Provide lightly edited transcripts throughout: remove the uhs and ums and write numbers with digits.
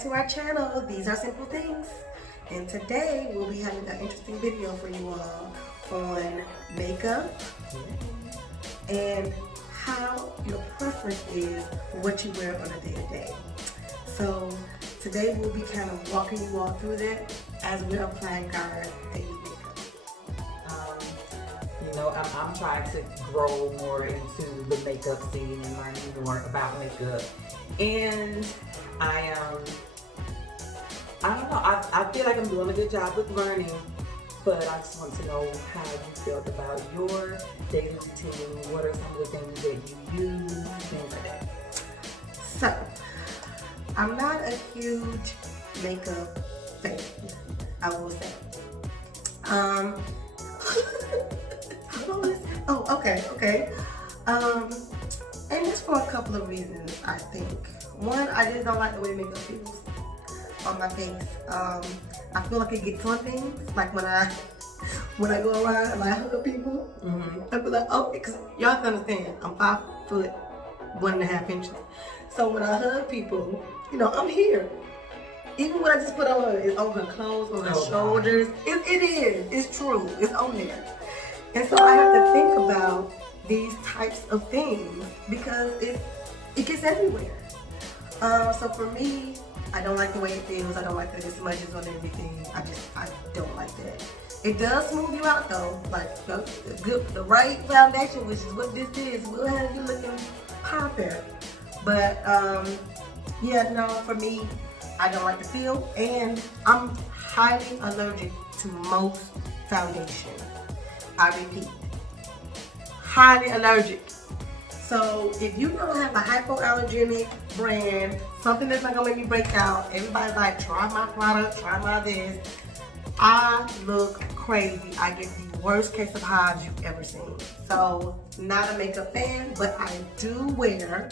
back to our channel. These are simple things. And today we'll be having an interesting video for you all on makeup and how your preference is for what you wear on a day-to-day. So today we'll be kind of walking you all through that as we're applying our daily makeup. I'm trying to grow more into the makeup scene and learning more about makeup. And I don't know, I feel like I'm doing a good job with learning, but I just want to know how you felt about your daily routine. What are some of the things that you use, things like that. So, I'm not a huge makeup fan, I will say. Okay. And it's for a couple of reasons, I think. One, I just don't like the way makeup feels on my face. I feel like it gets on things, like when I go around and I hug people. I feel like, oh, because y'all have to understand, I'm 5 foot 1.5 inches. So when I hug people, I'm here. Even when I just put on her clothes, on her shoulders, it is. It's true. It's on there. And so I have to think about these types of things because it gets everywhere. So for me, I don't like the way it feels. I don't like that it smudges on everything. I don't like that. It does smooth you out though. Like the right foundation, which is what this is, will have you looking poppin'. But for me, I don't like the feel, and I'm highly allergic to most foundation. I repeat, highly allergic. So if you don't have a hypoallergenic brand, something that's not gonna make me break out, everybody's like, try my product, try my this. I look crazy. I get the worst case of hives you've ever seen. So not a makeup fan, but I do wear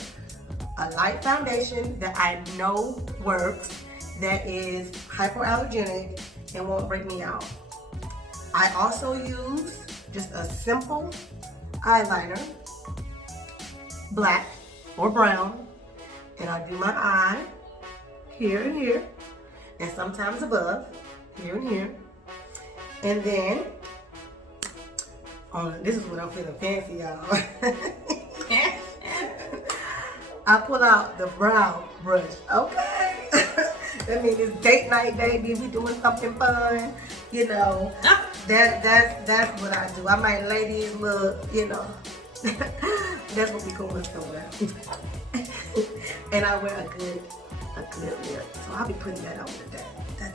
a light foundation that I know works, that is hypoallergenic and won't break me out. I also use just a simple eyeliner, black or brown, and I do my eye here and here, and sometimes above, here and here. And then, this is when I'm feeling fancy, y'all. I pull out the brow brush, okay? That means it's date night, baby. We doing something fun, That's what I do. I might lay these little, That's what we going somewhere. And I wear a good lip. So I'll be putting that on today.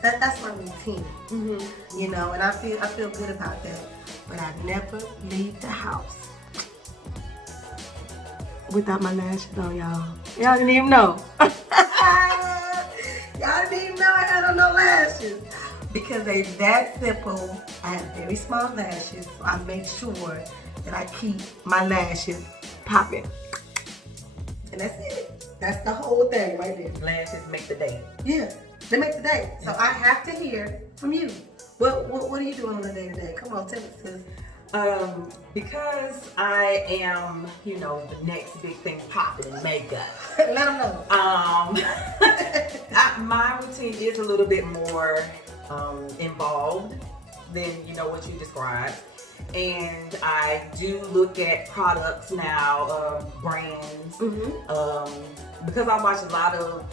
That's my routine. And I feel good about that. But I never leave the house without my lashes on, y'all. Y'all didn't even know. Y'all didn't even know I had on no lashes. Because they're that simple. I have very small lashes, so I make sure that I keep my lashes popping. And that's it. That's the whole thing right there. Lashes make the day. Yeah, they make the day. So I have to hear from you. What are you doing on a day-to-day? Come on, tell us, sis. Because I am, the next big thing popping in makeup. Let them know. My routine is a little bit more involved than what you described, and I do look at products now, brands, because I watch a lot of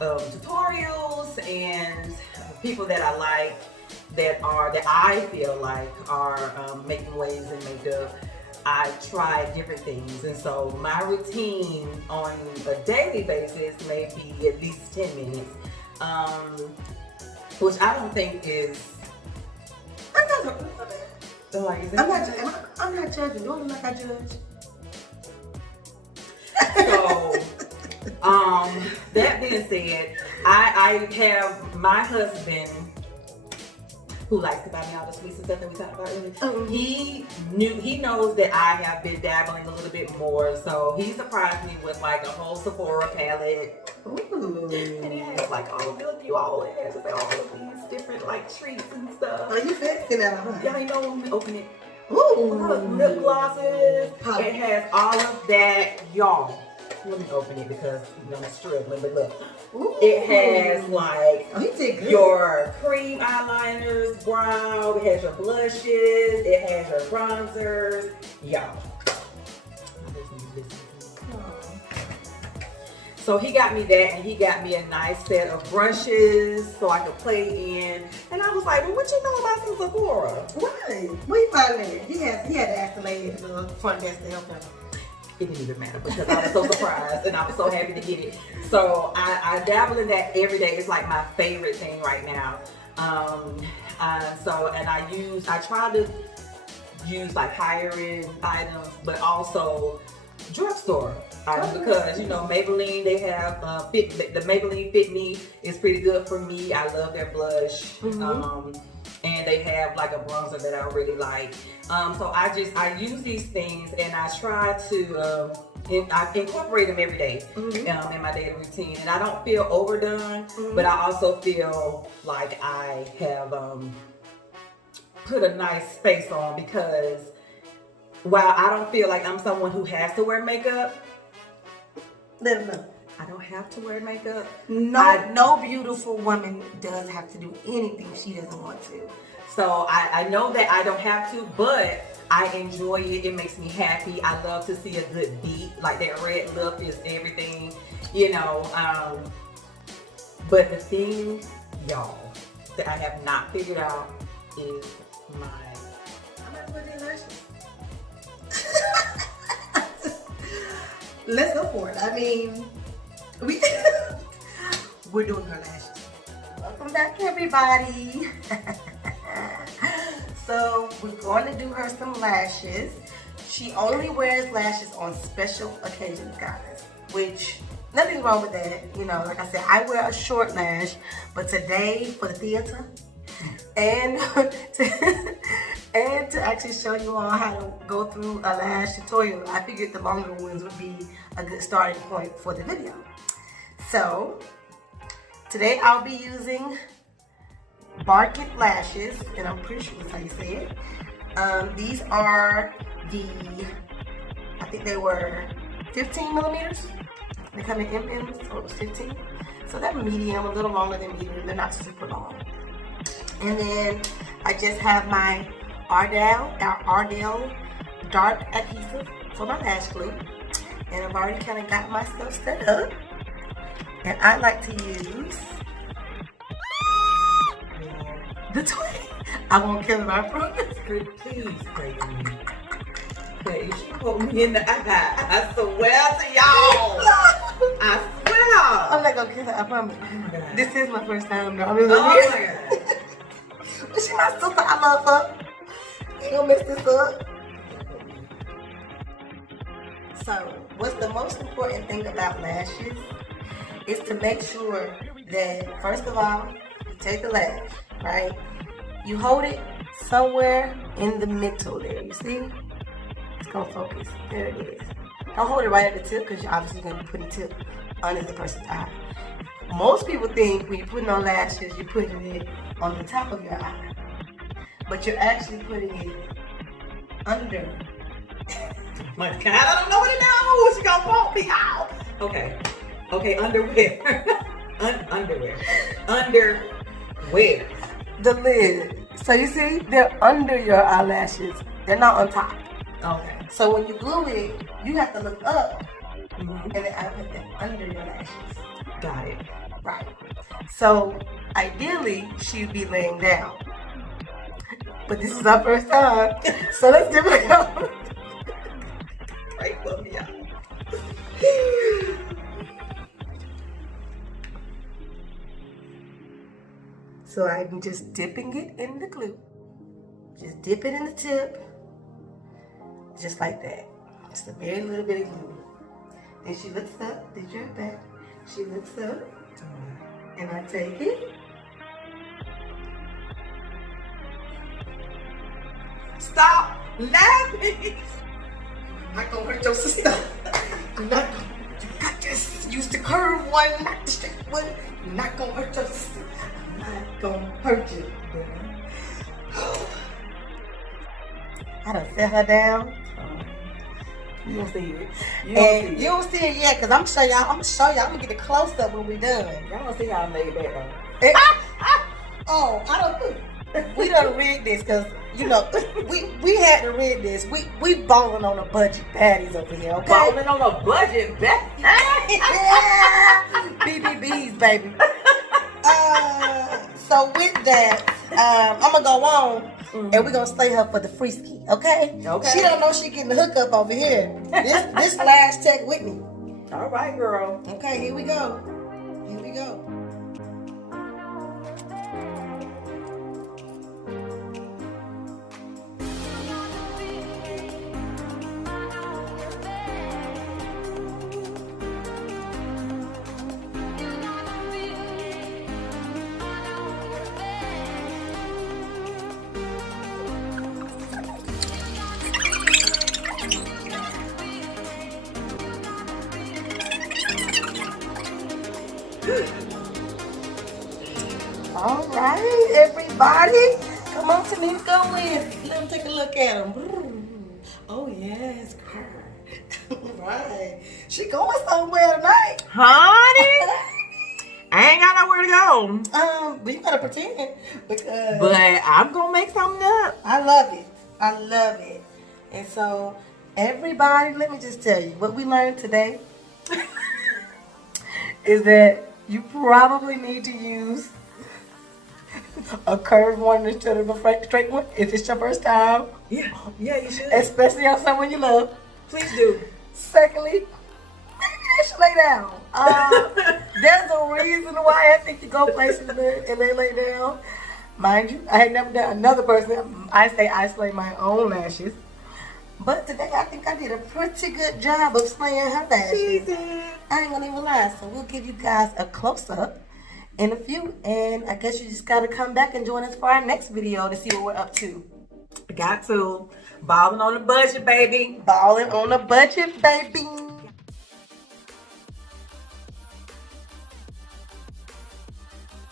tutorials and people that I like that I feel like are making waves in makeup. I try different things, and so my routine on a daily basis may be at least 10 minutes, which I don't think is. I'm not judging. Don't look like I judge. So, that being said, I have my husband, who likes to buy me all the sweets and stuff that we talked about earlier. He knows that I have been dabbling a little bit more, so he surprised me with like a whole Sephora palette. Ooh. And he has like all of these different like treats and stuff. Are you fancy now? Y'all know when we open it. Ooh. Lip glosses. It has all of that, y'all. Let me open it because I'm struggling. But look, Ooh. it has like he did good. your cream eyeliners, brow. It has your blushes. It has your bronzers. Y'all. So he got me that, and he got me a nice set of brushes so I could play in. And I was like, well, what you know about some Sephora? Right. Where you find that? He had to ask the lady at the front desk to help him. It didn't even matter because I was so surprised and I was so happy to get it. So I dabble in that every day. It's like my favorite thing right now. I try to use like higher end items, but also drugstore items because, you know, Maybelline, they have the Maybelline Fit Me is pretty good for me. I love their blush. And they have like a bronzer that I really like. So I use these things and I try to I incorporate them every day in my daily routine. And I don't feel overdone, but I also feel like I have put a nice face on because while I don't feel like I'm someone who has to wear makeup, let them know. I don't have to wear makeup. No beautiful woman does have to do anything she doesn't want to. So I know that I don't have to, but I enjoy it. It makes me happy. I love to see a good beat. Like that red lip is everything, you know. But the thing, y'all, that I have not figured out is I'm gonna put in lashes. Let's go for it. I mean, we're doing her lashes. Welcome back, everybody. So we're going to do her some lashes. She only wears lashes on special occasions, guys, which nothing wrong with that. You know, like I said, I wear a short lash, but today for the theater and to actually show you all how to go through a lash tutorial, I figured the longer ones would be a good starting point for the video. So today I'll be using Barkett lashes, and I'm pretty sure that's how you say it. These are I think they were 15 millimeters. They come in MMs, so it was 15. So they're medium, a little longer than medium. They're not super long. And then I just have my Ardell dark adhesive for my lash glue. And I've already kind of got my stuff set up. And I like to use the twin. I won't kill him, I promise. Please pray for me. Please, she put me in the eye. I swear to y'all. I swear. I'm not gonna kill her, I promise. Oh my God. This is my first time though. Oh my God. But she my sister, I love her. Ain't gonna mess this up. So, what's the most important thing about lashes is to make sure that, first of all, you take the lash, right? You hold it somewhere in the middle there, you see? It's gonna focus. There it is. Don't hold it right at the tip because you're obviously gonna be putting the tip under the person's eye. Most people think when you're putting on lashes, you're putting it on the top of your eye. But you're actually putting it under. My God, I don't know what to know. She gonna fault me out. Okay, underwear. Underwear. Underwear. The lid. So you see, they're under your eyelashes. They're not on top. Okay. So when you glue it, you have to look up, and then I put them under your lashes. Got it. Right. So ideally, she'd be laying down. But this is our first time, so let's give it a go. Right, love me out. So I'm just dipping it in the glue. Just dip it in the tip. Just like that. Just a very little bit of glue. Then she looks up. Did you hear that? She looks up. And I take it. Stop laughing. I'm not gonna hurt your sister. You're not gonna, you got this. Use the curved one, not the straight one. You're not gonna hurt your sister. I'm not gonna hurt you. I done set her down. You don't see it. You don't see it yet, because I'm gonna show y'all. I'm gonna get a close up when we're done. Y'all don't see how I made that though. Oh, I don't. We done rig this because we had to rig this. We balling on a budget, patties over here. Okay, balling on a budget, BBBs, baby. So with that, I'm gonna go on. And we're gonna slay her for the free ski, okay? Okay. She don't know she getting the hookup over here. This lash tech with me. All right, girl. Okay, here we go. Here we go. All right, everybody. Come on, Tanika, go in. Let me take a look at them. Oh, yes, girl. All right. She going somewhere tonight. Honey, I ain't got nowhere to go. But you gotta pretend because. But I'm gonna make something up. I love it. I love it. And so, everybody, let me just tell you what we learned today is that you probably need to use a curved one instead of a straight one if it's your first time. Yeah, you should. Especially on someone you love. Please do. Secondly, maybe they should lay down. There's a reason why I think you go places and they lay down. Mind you, I had never done another person. I say I slay my own lashes. But today I think I did a pretty good job of slaying her lashes. She did. I ain't gonna even lie. So we'll give you guys a close-up in a few. And I guess you just gotta come back and join us for our next video to see what we're up to. Got to. Balling on a budget, baby. Balling on a budget, baby.